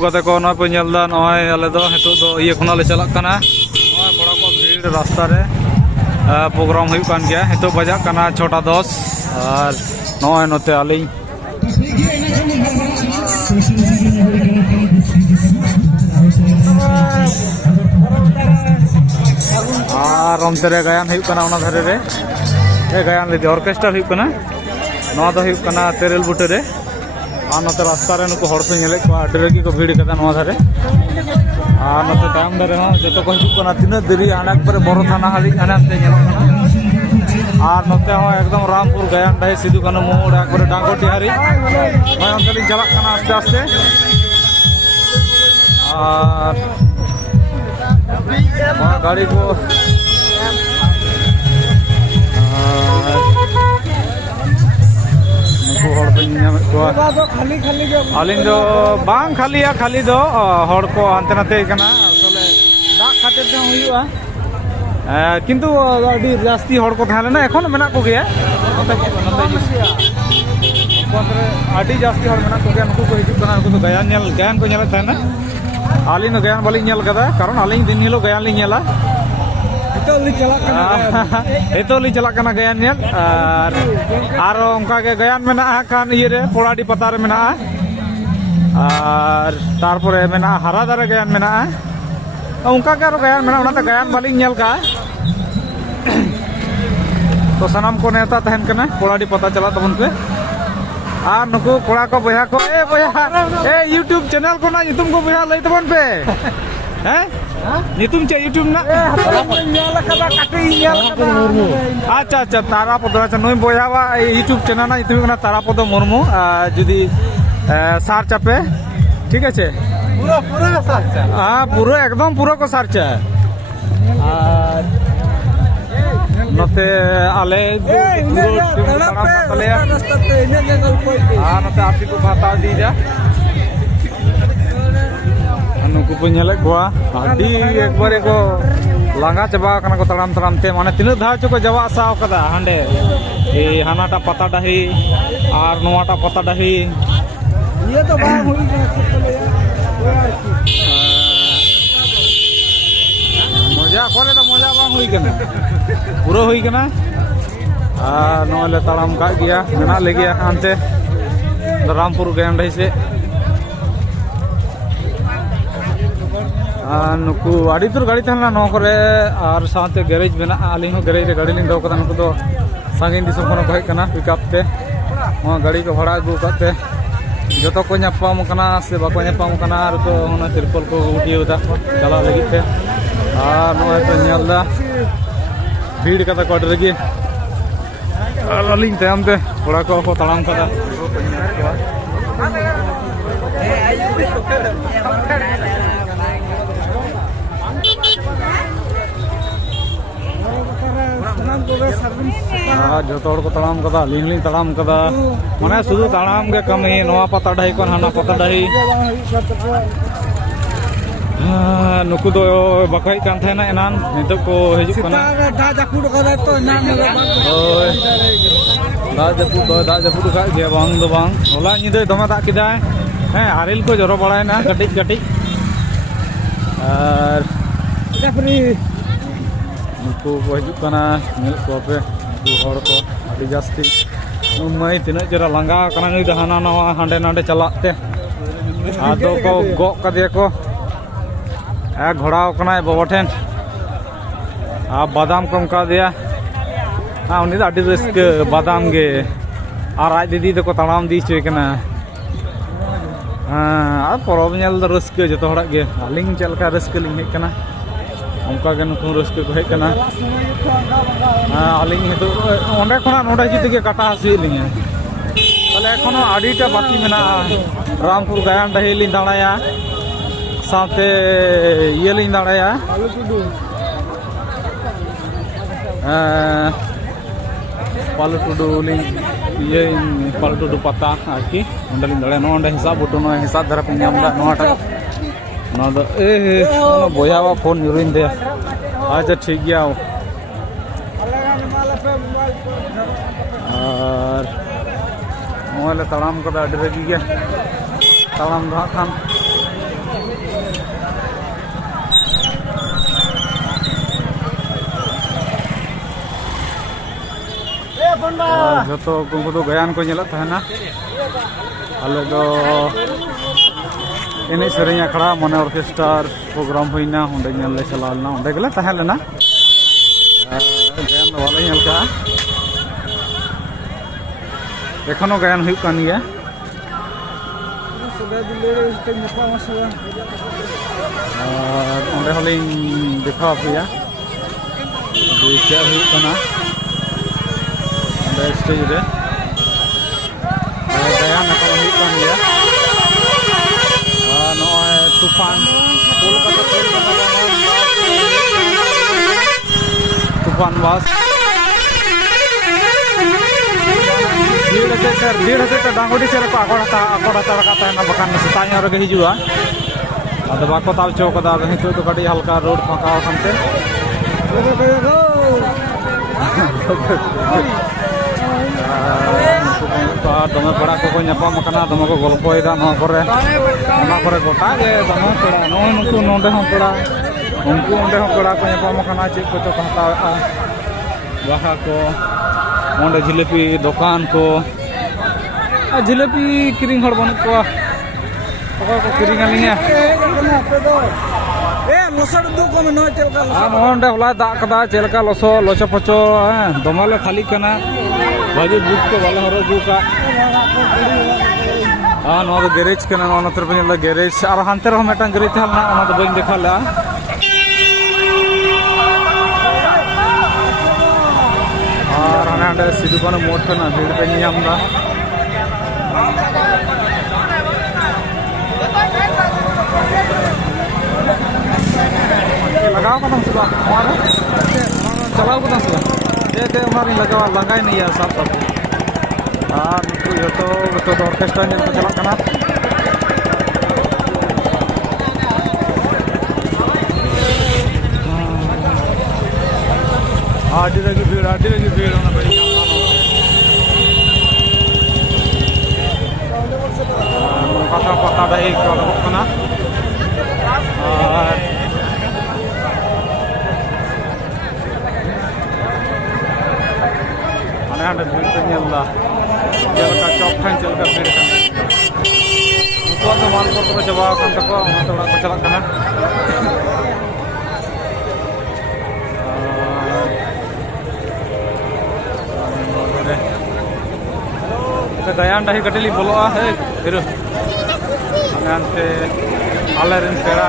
कते को नय पे नेलदा नय आले दो हेतु दो इये खना ले चलक कना नय बड़ा को भीड़ रास्ता रे प्रोग्राम हुई कान गया हेतु बजा कना 6:10 और नय नते आली और ओनते रे गायन हुई कना ओना धरे रे गायन ले ऑर्केस्ट्रा हुई कना नवा दो हुई कना तेरेल बुटे रे और नते रास्ता रे नुको हड़ पे नेले को आडरेगी को भीड़ कदा नवा धरे और नते तायम धरे हो जतो को हिजु कना तिना देरी आनाक पर बड़ो थाना हाली आनाते नेलो और नते हो एकदम रामपुर गायन डाई सिधु कानो मोड़ एकबारे डांगोटी हारी मैं ओनते लिंग चलाक कना आस्ते आस्ते और गाड़ी को आलिंग दो बांग खालिया खाली दो हड़ को हानते नाते कना असले दाग खातिर ते हुआ किंतु अडी जास्ती हड़ को थालेना एखन मेना को गया अडी जास्ती हड़ मेना को गया नुको को हिजु कना नुको तो गायन को नेल थाना आलिंग दो गायन बाली नेल कदा कारण आलिंग दिन हिलो गायन ली नेला एतोली चला कना गायन नेल और उनका के गायन मेना खान ये रे पोड़ाडी पता रे मेना और तारपरे मेना हरा दारे गायन मेना उनका के गायन मेना उनाते गायन बाली नेल का तो सनाम को नेता तहन कना पोड़ाडी पता चला तबन पे और नुको कोड़ा को बया को ए बया ए यूट्यूब चैनल को ना यूट्यूब को बया लई तबन पे हैं नितुम चे यूट्यूब ना अच्छा अच्छा तारापद अच्छा नई बयावा यूट्यूब चैनल ना यूट्यूब ना तारापद मुर्मू जुदी सार्च आपे ठीक है पूरा पूरा सार्च हां पूरा एकदम पूरा को सार्च है नते आले नते आपी को बता दी जा नुकु पे नेले कोआ आडी एकबारे को लांगा चबा कना को तड़ाम तड़ाम ते माने तिना धा को जवा साव कदा हांडे ए हानाटा पता डाही और नोवाटा पता डाही ये तो बा हुई मजा करे तो मजा बा हुई कना पूरा हुई कना आ नोले तड़ाम का गया मेना ले गया अंते रामपुर गंडई से नुकु आड़ी दूर गाड़ी तहना नो करे और साथे गैरेज मेना आली हो गैरेज रे गाड़ी लिंग दो कदा नुकु दो सांगिन दिसम कोन को हेकना पिकअप ते वहां गाड़ी को भाड़ा अगु करते जतो को न्यापाम कना से बाको न्यापाम कना और तो होना तिरपल को उठियो दा चला लगी ते और नो तो नेलदा भीड़ कदा को डरगी लिंग तायम ते थोड़ा को तड़ाम कदा जो को तड़ाम कदा लिंग तड़ाम कदा माने शुद्ध तड़ाम के कमी नवा पता डाही को हाना पता डाही नुकु दो बकाई कान थे ना एनान नितो को हिजु कना दा जपुड कदा तो नाम ओय दा जपुड का जे बांग दो बांग होला निदे दमा दा किदा हैं आरिल को जरो बड़ाय ना कटिक कटिक और जफरी नुकु को हिजु कना मिल को पे हड़ को अभी जास्ती मई तीना जरा लंगा कना नुई हाना नवा हांडे नांडे चलाते आदो को गो कदे को घोड़ाव कना बाबा ठेन बादाम को उनका दिया हाँ उन्नी अड़ी रस्क बादाम गे और आज दीदी तो तड़ाम दी चुके कना हाँ परब नेल रस्क जो गे आलिंग चलका रस्क लिंग हेक कना उनका के नुकु रस्क को हेक कना आलिंग हेतु ओंडे खना नोडे हिजु के काटा हसी लिंग ताले एखोनो आडीटा बाकी मेना रामपुर गायन डाही लिंग दाड़ाया साथे ये लिंग दाड़ाया पालू टुडू लिंग ये पालू टुडू पता आरकी ओंडे लिंग दाड़ाया नोंडे हिसाब बुटो नो हिसाब धरा पे नामदा नोटा नो दो बोयावा फोन यूरिन दे अच्छा ठीक गया और मोबाइल तड़ाम को अड़ी रगी गया तड़ाम दो खान जो तो गायन को नेलत तहना आले दो एने सेरें अखड़ा मने ऑर्केस्ट्रार प्रोग्राम होइना ओंडे नेल ले चलालना ओंडे गेले तहलेना गायन वाले नेल का एखनो गायन हुई कान गया ओंडे होलिंग देखा पिया क्या हुई काना ओंडे स्टेज रे गायन एखनो हुई कान गया नॉय तूफान तूफान बास भीड़ हते डांगोडी से आकोड़ हताड़ का बखान सेता रगे हिजुआ अब बाको ताल चौकदा हितु तो कड़ी हल्का रोड फाँका खानते दमे पेड़ा को नापाम दमे को गल्पयदा गोटा गे दमे पेड़ा नॉय नुकु नोंडे हों पेड़ा उनको ओंडे हों पेड़ा को नापाम चेक को तो हतावा बाहा को ओंडे जिलेपी दुकान को जिलेपी किरिंग हड़ बनु को किरिंग आलिंगा नोंडे होला दाग कदा चेलका लसो लोचो पचो दमाले खाली कना भाजी बुक को वाला हरो बुका नोआ दो गैरेज कना नोआ तरफ नेला गैरेज और हानते रहो मेटन गैरेज थालना ओना दो बइन देखाला और हाने सिदु कानु मोड कना भीड़ पे ᱧᱟᱢदा लगाओ कदम सुबह हमारा चलाओ कदम सुबह दे हमारी लगावा लगाई नहीं है सब और तो ऑर्केस्ट्रा ने तो चला कना आडी लगी भीड़ होना बढ़िया पता दही कना और हाने भीड़ पे नेला जेलका चौक ठान चलका भीड़ तो मालपुर तो जवाब कान तको थोड़ा को चला कना गायन डाही कटली बोलोआ है फिर अंते आलेरन पेड़ा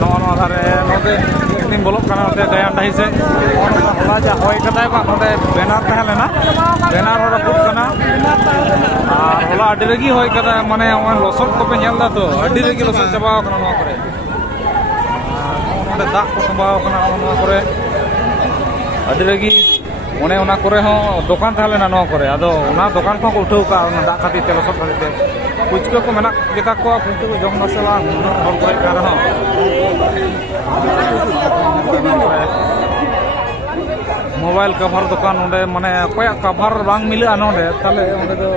नोनो धारे नोते दिन बोलो कना नोते गायन डाही से होला जा होय कदाय बा नोते बैनर तहलेना बैनर होरा पुट कना और होला अडी रेगी होय कदा माने लसट को पे नेलदा तो अडी रेगी लसट चबाव कना नो करे नोते दाग को संभाव कना नो करे अडी रेगी ओने ओना करे हो दुकान तहलेना नो करे आदो ओना दुकान को उठाव का ओना दाग खातिर ते लसट खातिर ते पुचको को मेना गेता को पुचको को जम मसाला हर कोई कर हो मोबाइल कवर दुकान ओंडे माने कोया कवर बांग मिला नोंडे ताले ओंडे दो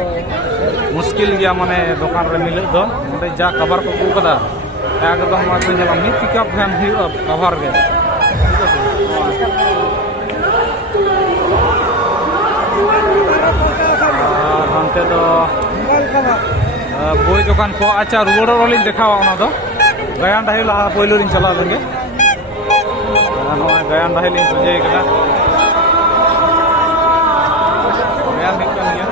मुश्किल गया माने दुकान रे मिले दो ओंडे जा कवर को कदा एकदम मा तो जला मी पिकअप वैन ही कवर गे हमते तो बोई दुकान को अच्छा रुवड़ वाली देखावा ओना दो गायन डाही ला पहिलो दिन चला लेंगे गायन डाही लिंग तुझे कदा गायन निकल गया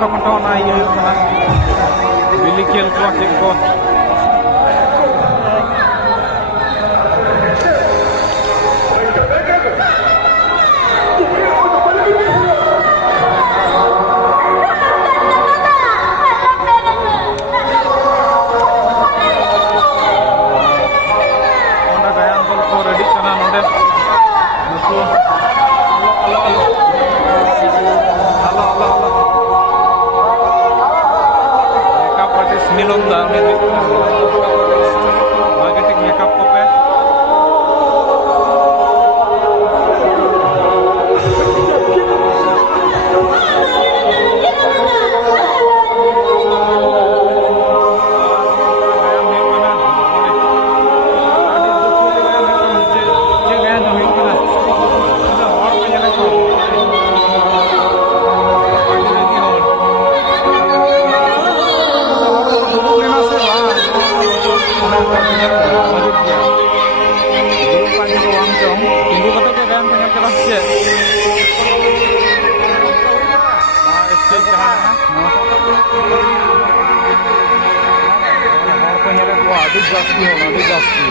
तो कटो ना ये बिल्ली खेल को चेक को hor ko nyele ko adi jasti hor adi jasti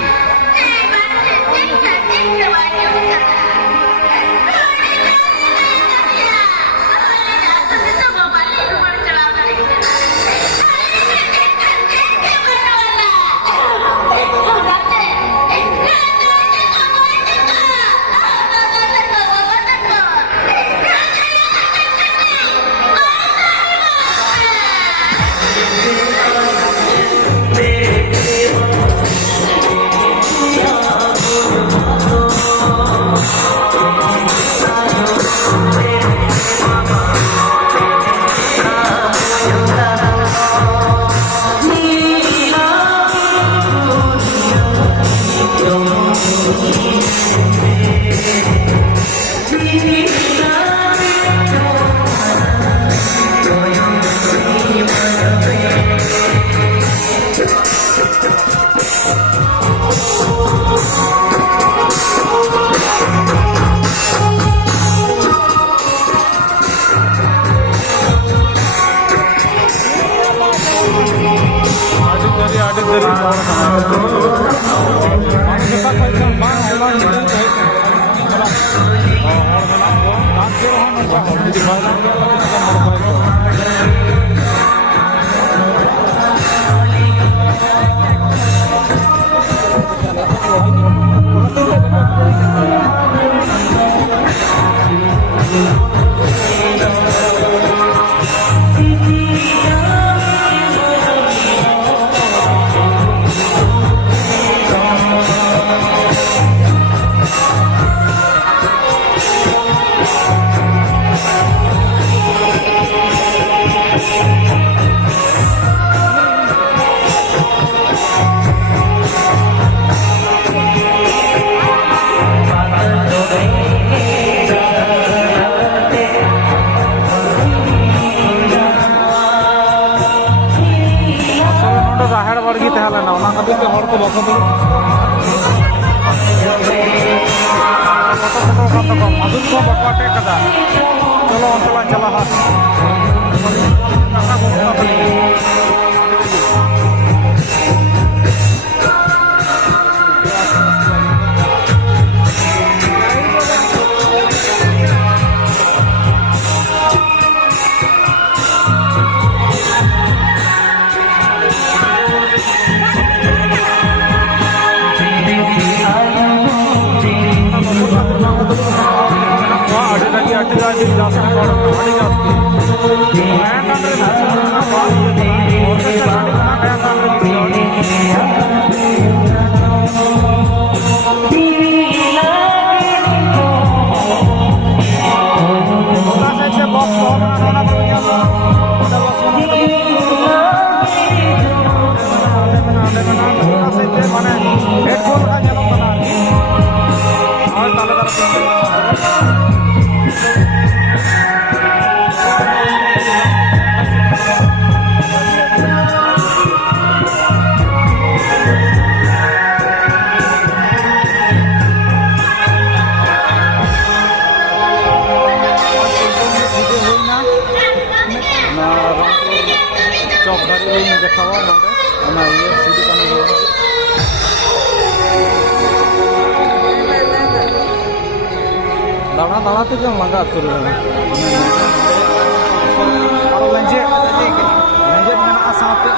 चलो चला चला दाना दाना तो जो लगा तुर लंजे लंजे मेना साथे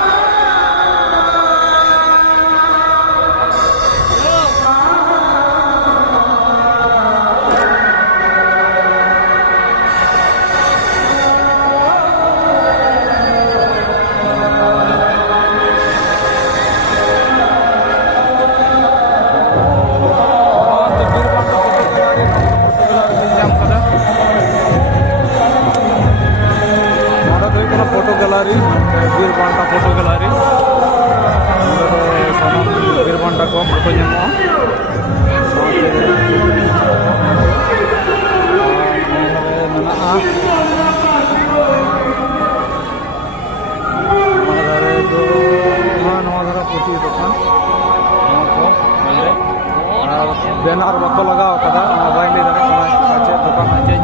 फोटो गैलरी बीर बांटा फोटो गैलरी बीर बांटा को फोटो जमा पुथी दुकान बैनर बाको लगाव कदा बाई लई दाड़े दुकान चे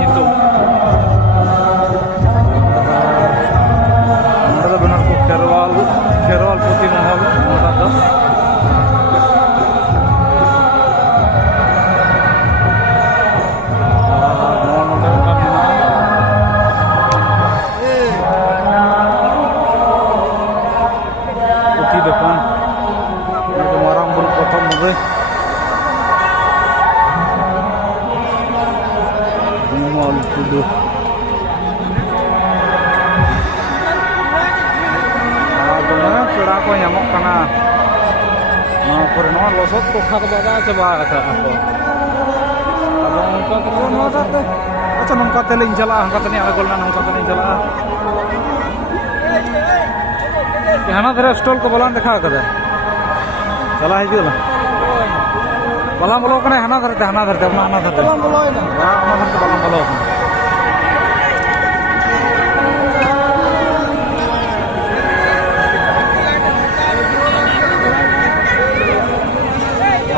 ᱠᱚᱨᱮ ᱱᱚᱣᱟ ᱞᱚᱥᱚᱫ ᱠᱚ ᱠᱷᱟᱫ ᱵᱟᱫᱟ ᱪᱟᱵᱟ ᱟᱠᱟᱫᱼᱟ ᱠᱚ ᱟᱫᱚ ᱚᱱᱠᱟ ᱠᱟᱛᱮ ᱱᱚᱣᱟ ᱫᱚ ᱟᱪᱪᱷᱟ ᱱᱚᱝᱠᱟ ᱛᱮᱞᱤᱧ ᱪᱟᱞᱟᱜᱼᱟ ᱦᱟᱱᱠᱟ ᱛᱮᱞᱤᱧ ᱟᱬᱜᱚ ᱞᱮᱱᱟ ᱱᱚᱝᱠᱟ ᱛᱮᱞᱤᱧ ᱪᱟᱞᱟᱜᱼᱟ ᱦᱟᱱᱟ ᱫᱷᱟᱨᱮ ᱥᱴᱚᱞ ᱠᱚ ᱵᱟᱞᱟᱝ ᱫᱮᱠᱷᱟᱣ ᱠᱟᱫᱟ ᱪᱟᱞᱟᱣ ᱦᱤᱡᱩᱜ ᱞᱟᱝ ᱵᱟᱞᱟᱝ ᱵᱚᱞᱚ ᱠᱟᱱᱟ ᱦᱟᱱᱟ ᱫᱷᱟᱨᱮ ᱚᱱᱟ ᱫᱷᱟᱨᱮ ᱚᱱᱟ ᱫᱷᱟᱨᱮ ᱵᱟᱞᱟᱝ ᱵᱚᱞᱚᱭᱮᱱᱟ ᱚᱱᱟ ᱫᱷᱟᱨᱮ ᱵᱟᱞᱟᱝ ᱵᱚᱞᱚ ᱠᱟᱱᱟ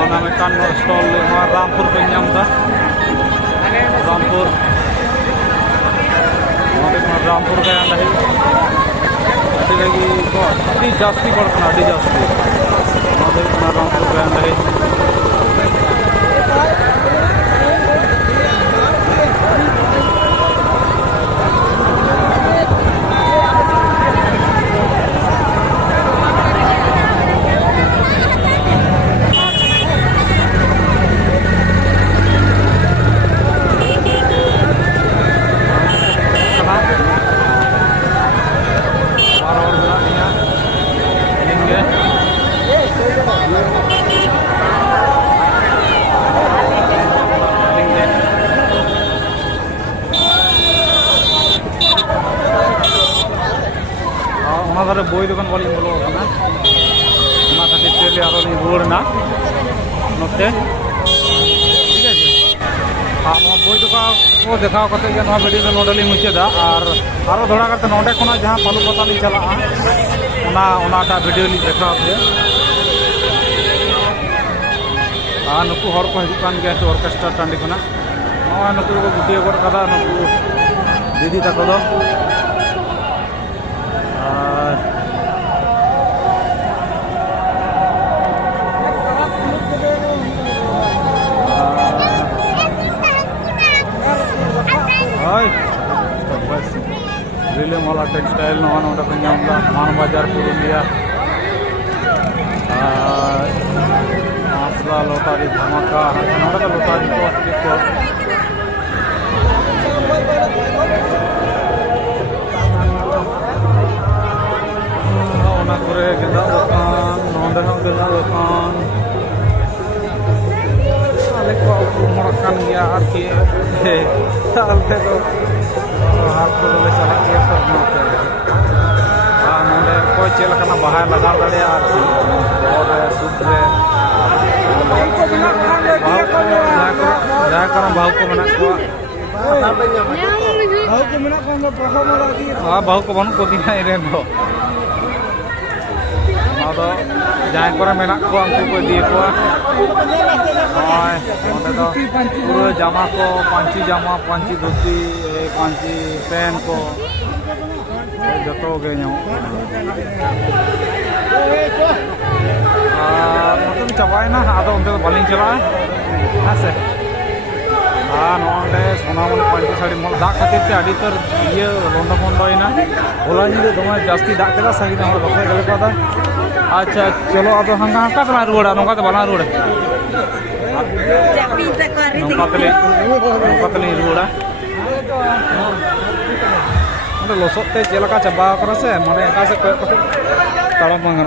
ᱚᱱᱟ ᱢᱤᱫᱴᱟᱝ ᱥᱴᱚᱞ ᱱᱚᱣᱟ ᱨᱟᱢᱯᱩᱨ ᱯᱮ ᱧᱟᱢ ᱮᱫᱟ ᱨᱟᱢᱯᱩर रामपुर का अंडा अभी जास्ती पड़ता अभी जास्ती रामपुर का अंडा বই দোকান বলি বলো ওখানে ওনা খাতির তেলে আরো রোড না নতে ঠিক আছে আর নয়া বই দোকান को দেখাও করতে যে নয়া ভিডিও নোডলি মুছেদা আর আরো ধরা করতে নোডে কোনা जहां পালু পাতালি চালাআ ওনাটা ভিডিও লি দেখাও তে আর নুকু হড় কো হিজুক কান গে তো অর্কেস্ট্রা টান্ডি কোনা নয়া নুকু को ভিডিও কর কাদা নুকু দিদি তাকো দো रिलेमला टेक्सटाइल नोड़ा पे नामदा मान बाजार पुरुलिया आसला लोटारी धमाका नोड़ा का लोटारी को गेंदा दुकान नोड़े गेंदा दुकान आले को मोड़कान गया आरकी आले तो हाथ को ले चला के तो नोड़े को चेल करना बाहर लगा दड़े आरकी और सूट रे जाकर भाव को मना को भाव को बन को दिना रे दो तो जहाँ को मेना को उनको को दिए को पूरा जामा को पांची जामा पांची धोती पांची पैन को जो गे मतलब चाबाई ना आदो उनते तो बालिंग चला हाँ से नोडे सोनामन पांची साड़ी मोल दाग खातिर ते आड़ी तर ये लोंडा मोंडा होला नी दमे जास्ती दाग केदा सही ना हर बखरे गले पादा अच्छा चलो अब हंगा हंका तो रोड़ा नौका तो बना रोड़ा नौका रोड़ा लसते चलका चाबा से माने एका से तड़म बंग